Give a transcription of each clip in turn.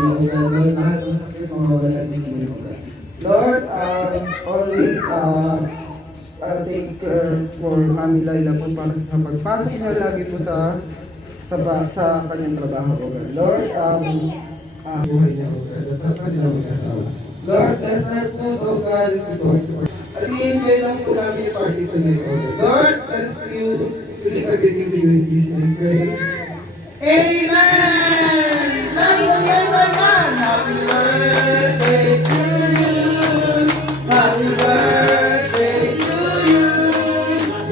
Lord, lahat ng sakit mawawala din sa iyo. Lord, always take care for Mami Laila po para sa pagpasok niya lagi po sa kanyang trabaho, O God. Lord, buhay niya, O God, at sa kanyang mag-asawa. Lord, bless our food, O God, at i-enjoy lang po namin yung party tonight, O God. Lord, bless you, really everything to you in Jesus' name, pray. Amen! Thank you again, my God! Happy birthday to you! Happy birthday to you!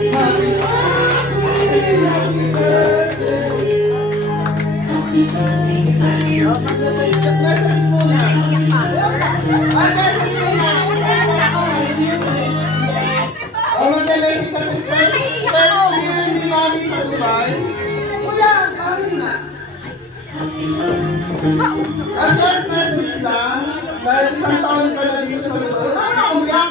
Happy birthday! Happy birthday! Happy birthday! Message muna! Ay, message muna! Mag-elate ka sa first year ni Mami sa Dubai. Kuya, kami na. A short message lang. Dahil isang taon ka na dito sa Dubai. Wala na umiyak.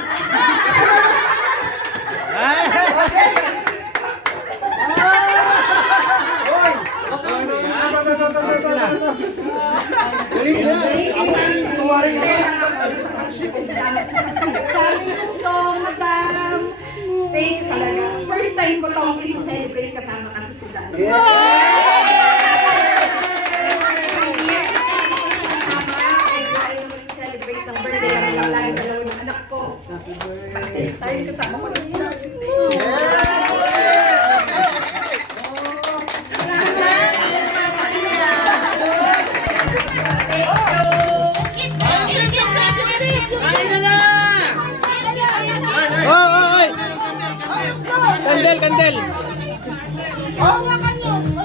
Thank you talaga. First time ko itong i-celebrate kasama kasi si Dad. Celebrate ng birthday kami ng lahat dalawa ng anak ko. At this time kasama ko ng Dad. Kandel!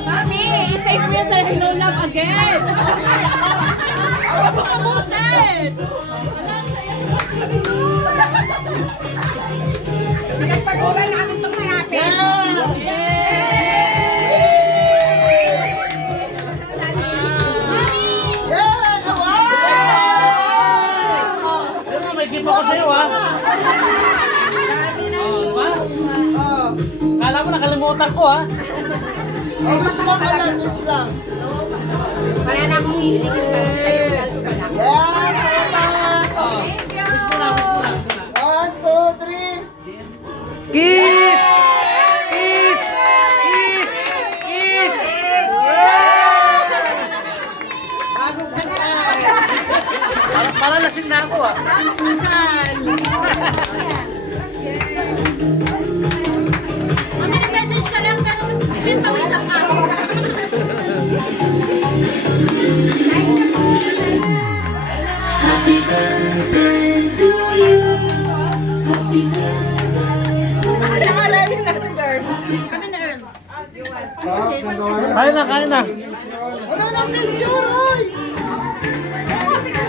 Mami, i-save mo sa Hello Love again! Ako kamusin! Pinagpagulan namin itong malapit. May gift ako sa'yo, ha? Kala mo nakalimutan ko, ha? Gusto mo ka lang, gusto lang. Wala na akong hihiling para sa iyo. Thank you! 1, 2, 3. Kiss! Kiss! Kiss! Kiss! Para lasing na ako, ha? Mami, nag-message ka lang pero pinapawisan ka. Happy birthday to you. Happy birthday to you. Kami na rin. Kain na, kain na. Ano nang picture?